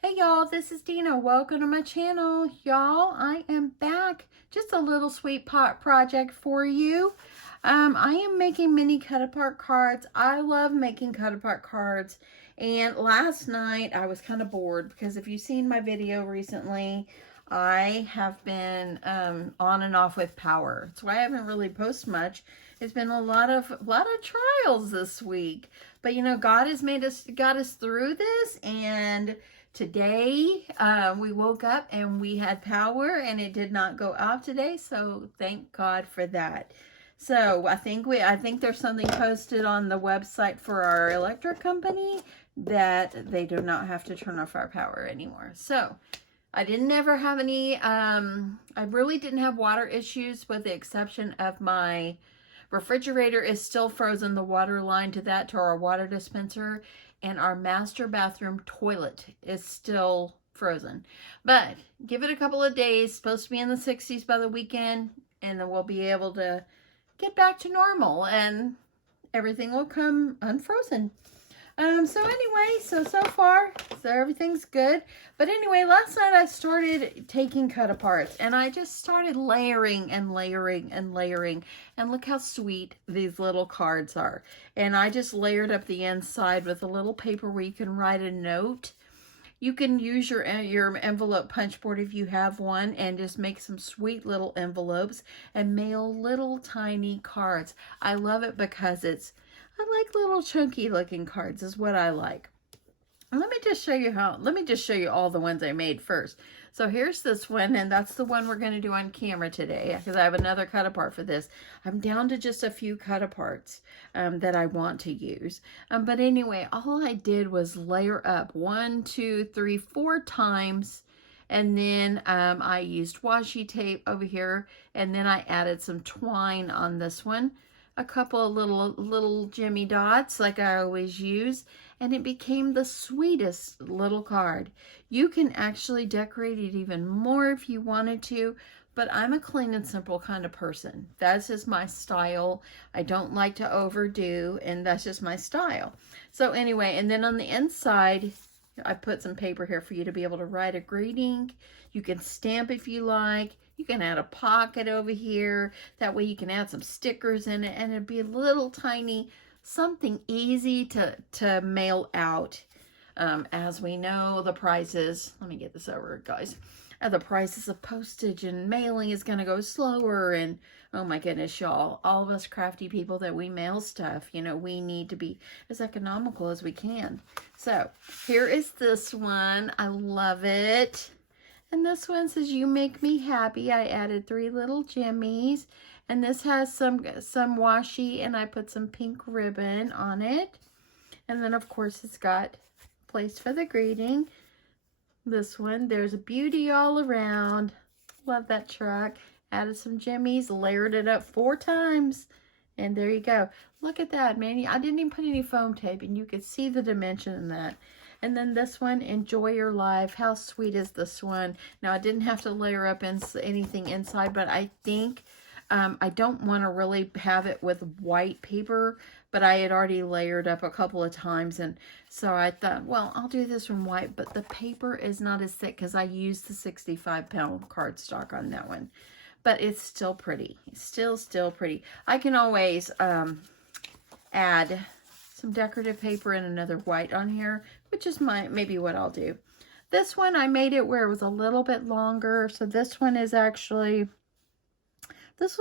Hey y'all, this is Dina. Welcome to my channel. Y'all, I am back. Just a little sweet pot project for you. I am making mini cut apart cards. I love making cut apart cards. And last night I was kind of bored because if you've seen my video recently, I have been on and off with power. That's why I haven't really posted much. It's been a lot of trials this week. But you know, God has got us through this, and today, we woke up and we had power and it did not go out today, so thank God for that. So I think there's something posted on the website for our electric company that they do not have to turn off our power anymore. So I didn't ever have any, I really didn't have water issues with the exception of my refrigerator is still frozen, the water line to our water dispenser, and our master bathroom toilet is still frozen. But give it a couple of days, supposed to be in the 60s by the weekend, and then we'll be able to get back to normal and everything will come unfrozen. So anyway, so far, everything's good. But anyway, last night I started taking cut aparts and I just started layering and layering and layering. And look how sweet these little cards are. And I just layered up the inside with a little paper where you can write a note. You can use your envelope punch board if you have one and just make some sweet little envelopes and mail little tiny cards. I love it because I like little chunky looking cards is what I like. And let me just show you all the ones I made first. So here's this one, and that's the one we're going to do on camera today because I have another cut apart for this. I'm down to just a few cut aparts that I want to use. But anyway, all I did was layer up 1, 2, 3, 4 times. And then I used washi tape over here, and then I added some twine on this one. A couple of little Jimmy dots like I always use, and it became the sweetest little card. You can actually decorate it even more if you wanted to, but I'm a clean and simple kind of person. That's just my style. I don't like to overdo, and that's just my style. So anyway, and then on the inside, I put some paper here for you to be able to write a greeting. You can stamp if you like. You can add a pocket over here. That way you can add some stickers in it and it'd be a little tiny something easy to mail out. As we know, the prices, let me get this over, guys. The prices of postage and mailing is going to go slower, and oh my goodness, y'all, all of us crafty people that we mail stuff, you know, we need to be as economical as we can. So here is this one. I love it. And this one says, "You make me happy." I added 3 little jimmies. And this has some washi, and I put some pink ribbon on it. And then, of course, it's got place for the greeting. This one, there's a beauty all around. Love that truck. Added some jimmies, layered it up 4 times. And there you go. Look at that, man. I didn't even put any foam tape, and you could see the dimension in that. And then this one, "Enjoy Your Life." How sweet is this one? Now, I didn't have to layer up anything inside, but I think I don't want to really have it with white paper, but I had already layered up a couple of times, and so I thought, well, I'll do this one white, but the paper is not as thick because I used the 65-pound cardstock on that one. But it's still pretty. It's still pretty. I can always add some decorative paper and another white on here, which is maybe what I'll do. This one, I made it where it was a little bit longer. So this one is actually, is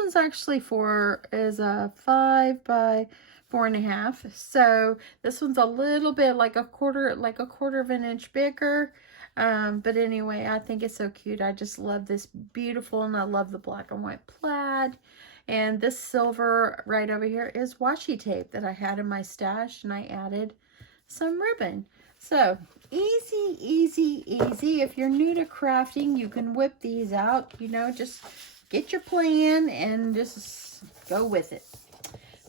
a 5 by 4.5. So this one's a little bit like a quarter of an inch bigger. But anyway, I think it's so cute. I just love this beautiful, and I love the black and white plaid. And this silver right over here is washi tape that I had in my stash, and I added some ribbon. So easy, easy, easy. If you're new to crafting, you can whip these out. You know, just get your plan and just go with it.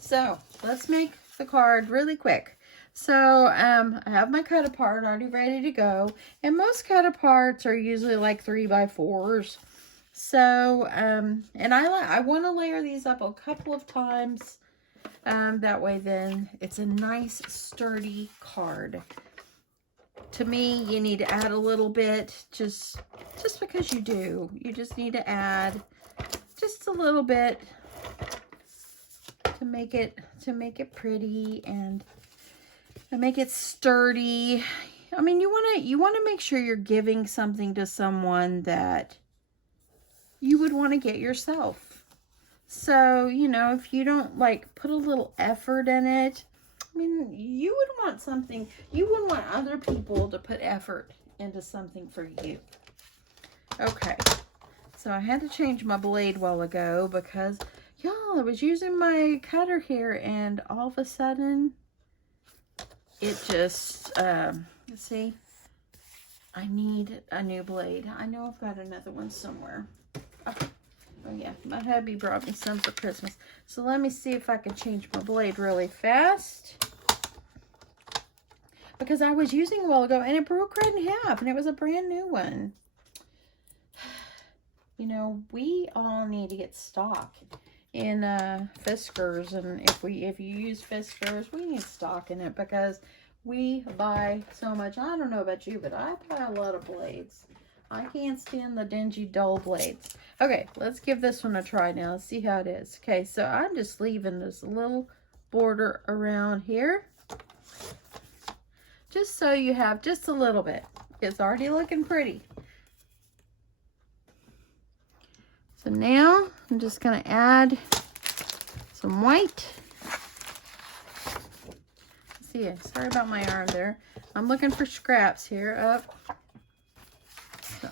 So let's make the card really quick. So I have my cut apart already ready to go, and most cut aparts are usually like 3 by 4s. So and I want to layer these up a couple of times. That way then it's a nice sturdy card. to me, you need to add a little bit, just because you do. You just need to add just a little bit to make it pretty and make it sturdy. I mean, you want to make sure you're giving something to someone that you would want to get yourself. So, you know, if you don't like put a little effort in it, I mean, you would want something, you wouldn't want other people to put effort into something for you. Okay, so I had to change my blade a while ago because, y'all, I was using my cutter here and all of a sudden it just, let's see, I need a new blade. I know I've got another one somewhere. Oh yeah, my hubby brought me some for Christmas. So let me see if I can change my blade really fast. Because I was using a while ago and it broke right in half and it was a brand new one. You know, we all need to get stock in Fiskars, and if you use Fiskars, we need stock in it because we buy so much. I don't know about you, but I buy a lot of blades. I can't stand the dingy, dull blades. Okay, let's give this one a try now. Let's see how it is. Okay, so I'm just leaving this little border around here. Just so you have just a little bit. It's already looking pretty. So now I'm just going to add some white. See, sorry about my arm there. I'm looking for scraps here. Up. So,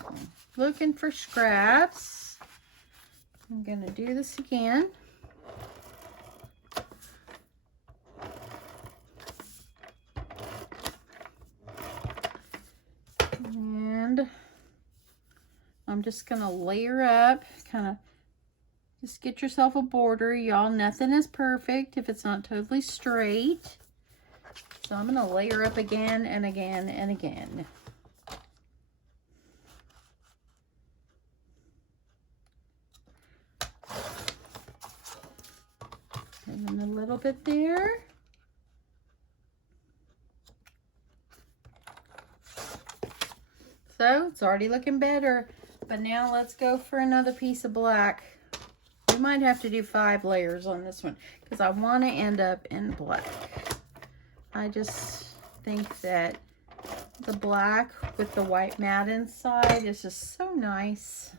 looking for scraps. I'm going to do this again. And I'm just going to layer up, kind of just get yourself a border. Y'all, nothing is perfect if it's not totally straight. So I'm going to layer up again and again and again. And a little bit there. So it's already looking better, but now let's go for another piece of black. We might have to do 5 layers on this one because I want to end up in black. I just think that the black with the white matte inside is just so nice.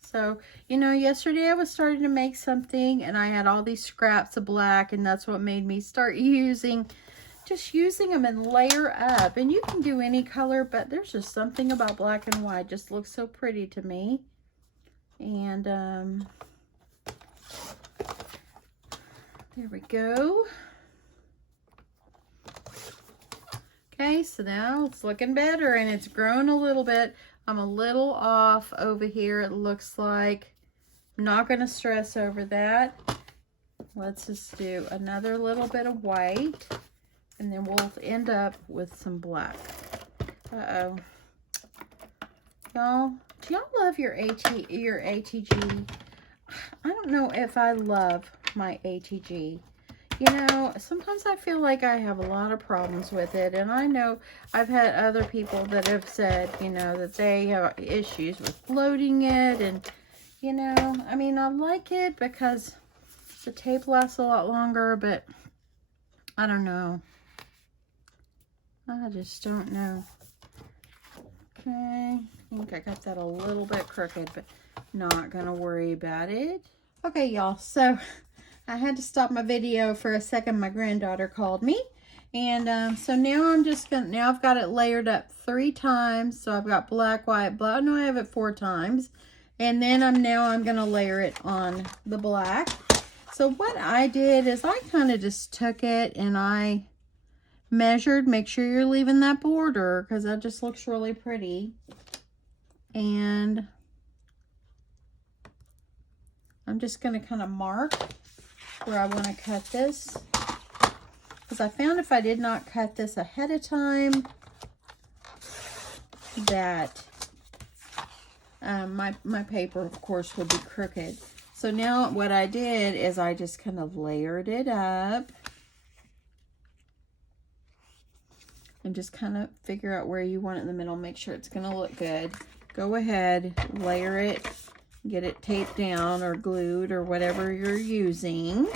So, you know, yesterday I was starting to make something and I had all these scraps of black, and that's what made me start using them and layer up. And you can do any color, but there's just something about black and white just looks so pretty to me. And there we go. Okay, so now it's looking better and it's grown a little bit. I'm a little off over here, it looks like. I'm not going to stress over that. Let's just do another little bit of white, and then we'll end up with some black. Uh-oh. Y'all, do y'all love your ATG? I don't know if I love my ATG. You know, sometimes I feel like I have a lot of problems with it, and I know I've had other people that have said, you know, that they have issues with loading it, and, you know, I mean, I like it because the tape lasts a lot longer, but I don't know. I just don't know. Okay, I think I got that a little bit crooked, but not gonna worry about it. Okay, y'all, so I had to stop my video for a second. My granddaughter called me. And so now I'm just gonna, now I've got it layered up 3 times. So I've got black, white, black. No, I have it 4 times. And then I'm gonna layer it on the black. So what I did is I kind of just took it and I measured. Make sure you're leaving that border because that just looks really pretty. And I'm just gonna kind of mark where I want to cut this, because I found if I did not cut this ahead of time that my paper, of course, would be crooked. So now what I did is I just kind of layered it up. and just kind of figure out where you want it in the middle. Make sure it's going to look good. Go ahead, layer it, get it taped down or glued or whatever you're using.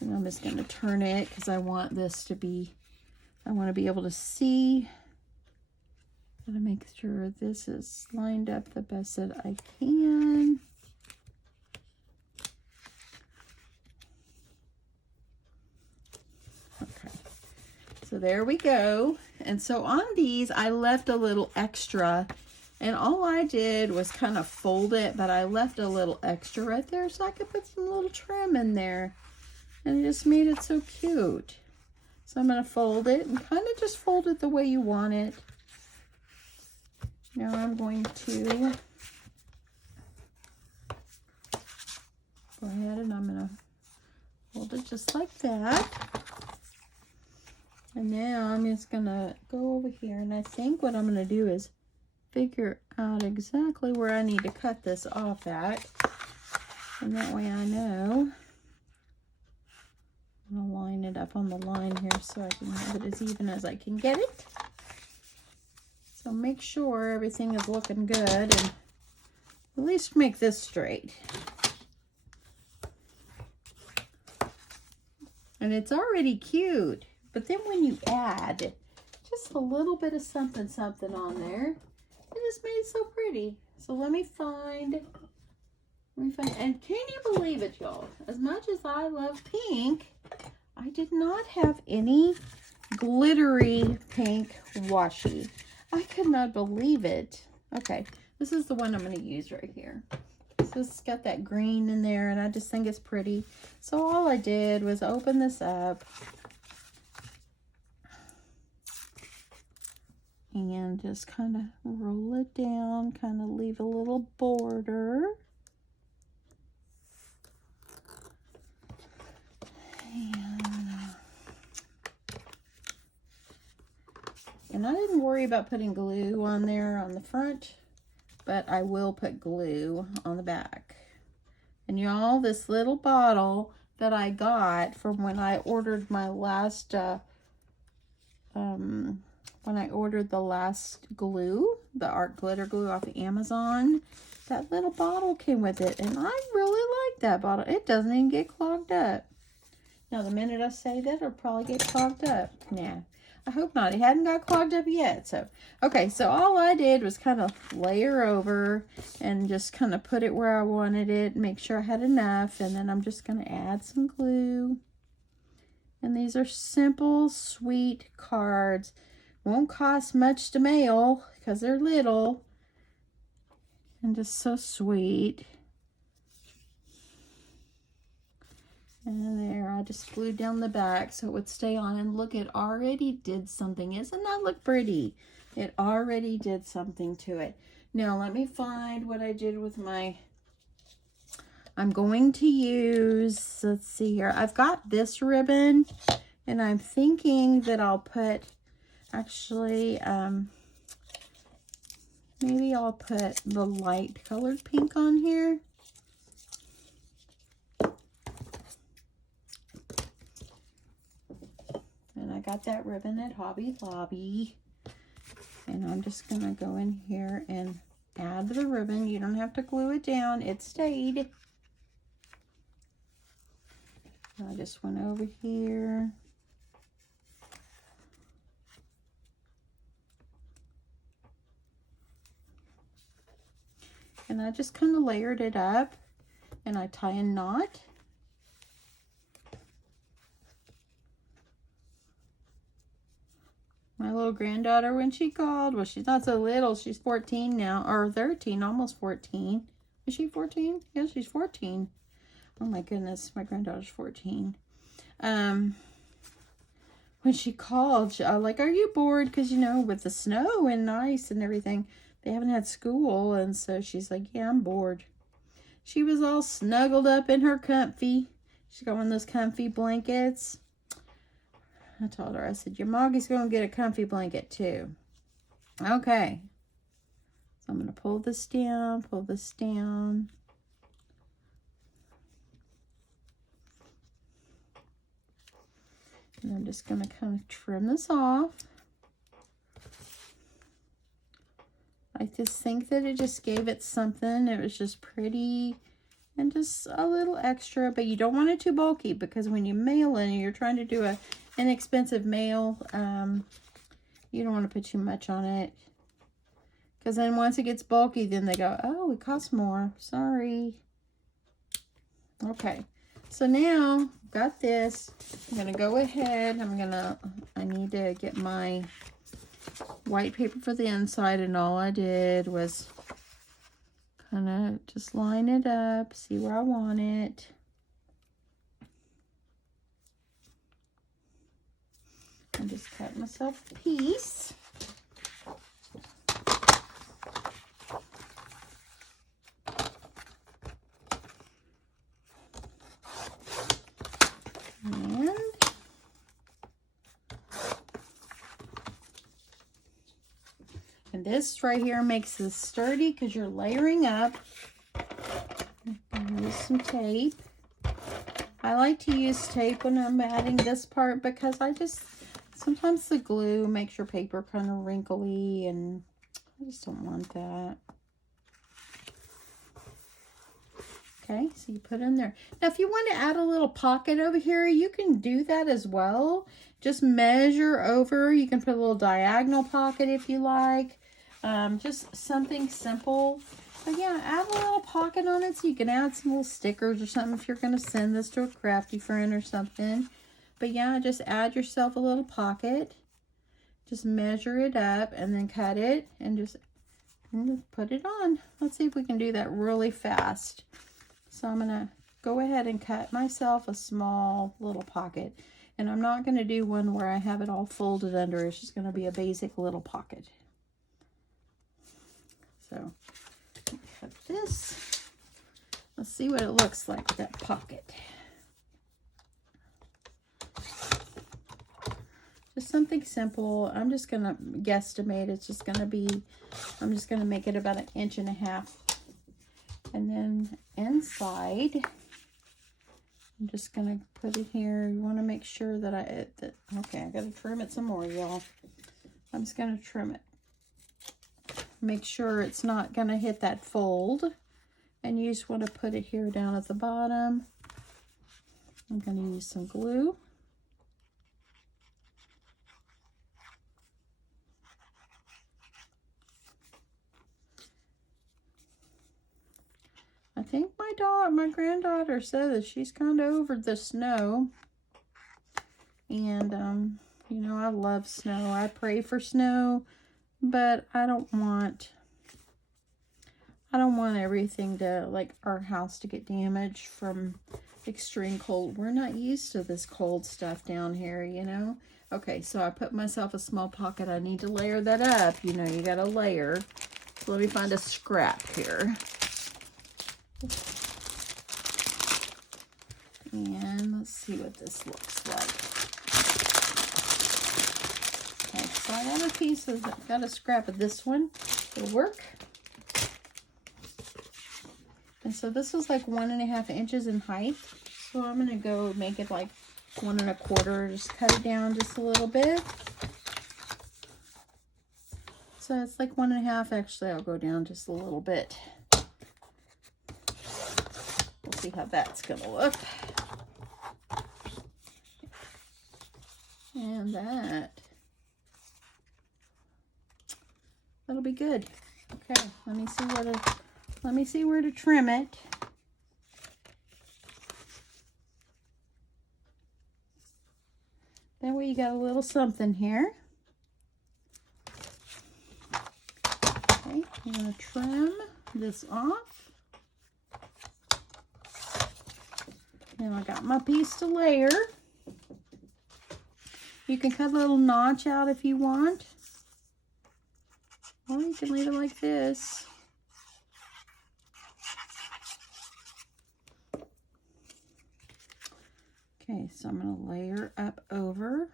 And I'm just going to turn it because I want this to be, I want to be able to see. Gotta make sure this is lined up the best that I can. Okay, so there we go. And so on these, I left a little extra. And all I did was kind of fold it, but I left a little extra right there so I could put some little trim in there. And it just made it so cute. So I'm going to fold it and kind of just fold it the way you want it. Now I'm going to go ahead and I'm going to fold it just like that. And now I'm just going to go over here, and I think what I'm going to do is figure out exactly where I need to cut this off at. And that way I know. I'll line it up on the line here so I can have it as even as I can get it. So make sure everything is looking good, and at least make this straight. And it's already cute, but then when you add just a little bit of something on there, it just made it so pretty. So let me find, and can you believe it, y'all? As much as I love pink, I did not have any glittery pink washi. I could not believe it. Okay, this is the one I'm going to use right here. So it's got that green in there, and I just think it's pretty. So all I did was open this up and just kind of roll it down, kind of leave a little border. And I didn't worry about putting glue on there on the front, but I will put glue on the back. And y'all, this little bottle that I got from when I ordered my last, when I ordered the last glue, the art glitter glue off of Amazon, that little bottle came with it. And I really like that bottle. It doesn't even get clogged up. Now, the minute I say that, it'll probably get clogged up. Nah. I hope not. It hadn't got clogged up yet. So, okay. So all I did was kind of layer over and just kind of put it where I wanted it. Make sure I had enough. And then I'm just going to add some glue. And these are simple, sweet cards. Won't cost much to mail because they're little. And just so sweet. And there, I just glued down the back so it would stay on. And look, it already did something. Isn't that look pretty? It already did something to it. Now, let me find what I did with my... I'm going to use, let's see here. I've got this ribbon, and I'm thinking that I'll put, actually, maybe I'll put the light colored pink on here. And I got that ribbon at Hobby Lobby. And I'm just going to go in here and add the ribbon. You don't have to glue it down. It stayed. I just went over here. And I just kind of layered it up. And I tie a knot. My little granddaughter, when she called, well, she's not so little. She's 14 now, or 13, almost 14. Is she 14? Yeah, she's 14. Oh my goodness, my granddaughter's 14. When she called, I was like, are you bored? Because, you know, with the snow and ice and everything, they haven't had school. And so she's like, yeah, I'm bored. She was all snuggled up in her comfy. She's got one of those comfy blankets. I told her, I said, your Moggie's going to get a comfy blanket too. Okay. So I'm going to pull this down, pull this down. And I'm just going to kind of trim this off. I just think that it just gave it something. It was just pretty and just a little extra, but you don't want it too bulky because when you mail it and you're trying to do a inexpensive mail, you don't want to put too much on it. Because then once it gets bulky, then they go, oh, it costs more. Sorry. Okay. So now, got this. I'm going to go ahead. I need to get my white paper for the inside. And all I did was kind of just line it up. See where I want it. I just cut myself a piece. And this right here makes this sturdy because you're layering up. Use some tape. I like to use tape when I'm adding this part because sometimes the glue makes your paper kind of wrinkly and I just don't want that. Okay, so you put in there. Now, if you want to add a little pocket over here, you can do that as well. Just measure over. You can put a little diagonal pocket if you like. Just something simple. But yeah, add a little pocket on it so you can add some little stickers or something if you're going to send this to a crafty friend or something. But yeah, just add yourself a little pocket. Just measure it up and then cut it and just put it on. Let's see if we can do that really fast. So I'm going to go ahead and cut myself a small little pocket. And I'm not going to do one where I have it all folded under. It's just going to be a basic little pocket. So cut this. Let's see what it looks like, that pocket. Just something simple. I'm just going to guesstimate. It's just going to be, I'm just going to make it about 1.5 inches. And then inside, I'm just going to put it here. You want to make sure that okay, I got to trim it some more, y'all. I'm just going to trim it. Make sure it's not going to hit that fold. And you just want to put it here down at the bottom. I'm going to use some glue. I think my granddaughter said that she's kind of over the snow. And, you know, I love snow. I pray for snow, but I don't want everything to, like, our house to get damaged from extreme cold. We're not used to this cold stuff down here, you know. Okay, so I put myself a small pocket. I need to layer that up. You know, you got to layer. So let me find a scrap here. And let's see what this looks like. Okay, so I got a piece of, got a scrap of this one. It'll work. And so this is like 1.5 inches in height. So I'm gonna go make it like 1.25. Just cut it down just a little bit. So it's like 1.5. Actually, I'll go down just a little bit. We'll see how that's gonna look. And that'll be good. Okay, let me see where to trim it. That way you got a little something here. Okay, I'm gonna trim this off. And I got my piece to layer. You can cut a little notch out if you want. Or you can leave it like this. Okay, so I'm going to layer up over.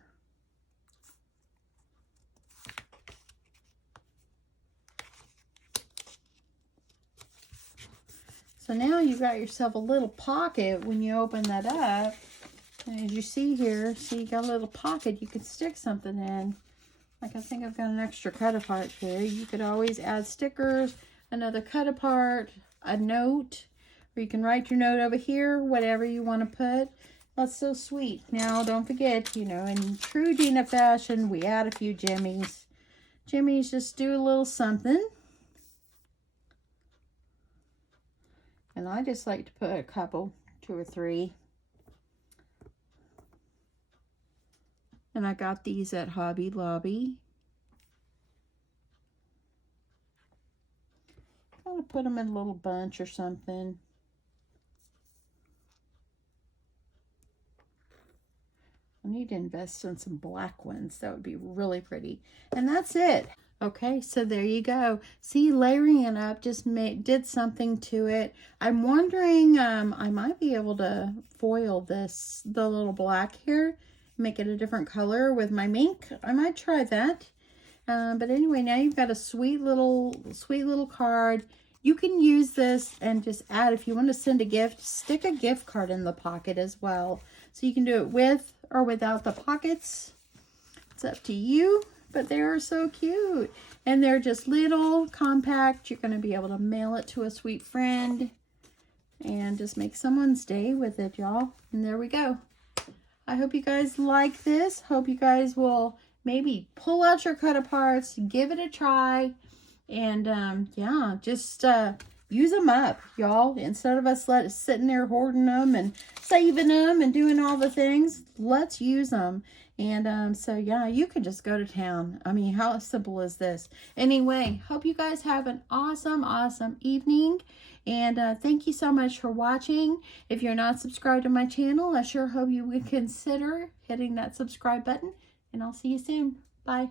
So now you've got yourself a little pocket when you open that up. And as you see here, see, you got a little pocket you could stick something in. Like, I think I've got an extra cut apart here. You could always add stickers, another cut apart, a note, or you can write your note over here, whatever you want to put. That's so sweet. Now, don't forget, you know, in true Dina fashion, we add a few jimmies. Jimmies just do a little something. And I just like to put a couple, 2 or 3. And I got these at Hobby Lobby. Kind of put them in a little bunch or something. I need to invest in some black ones. That would be really pretty. And that's it. Okay, so there you go. See, layering it up just did something to it. I'm wondering, I might be able to foil this, the little black here, make it a different color with my mink. I might try that. But anyway, now you've got a sweet little card. You can use this and just add, if you want to send a gift, stick a gift card in the pocket as well. So you can do it with or without the pockets. It's up to you. But they're so cute. And they're just little, compact. You're going to be able to mail it to a sweet friend. And just make someone's day with it, y'all. And there we go. I hope you guys like this. Hope you guys will maybe pull out your cut aparts. Give it a try. And yeah, just use them up, y'all. Instead of us sitting there hoarding them and saving them and doing all the things, let's use them. And so yeah, you can just go to town. I mean, how simple is this? Anyway, hope you guys have an awesome evening. And thank you so much for watching. If you're not subscribed to my channel, I sure hope you would consider hitting that subscribe button. And I'll see you soon. Bye.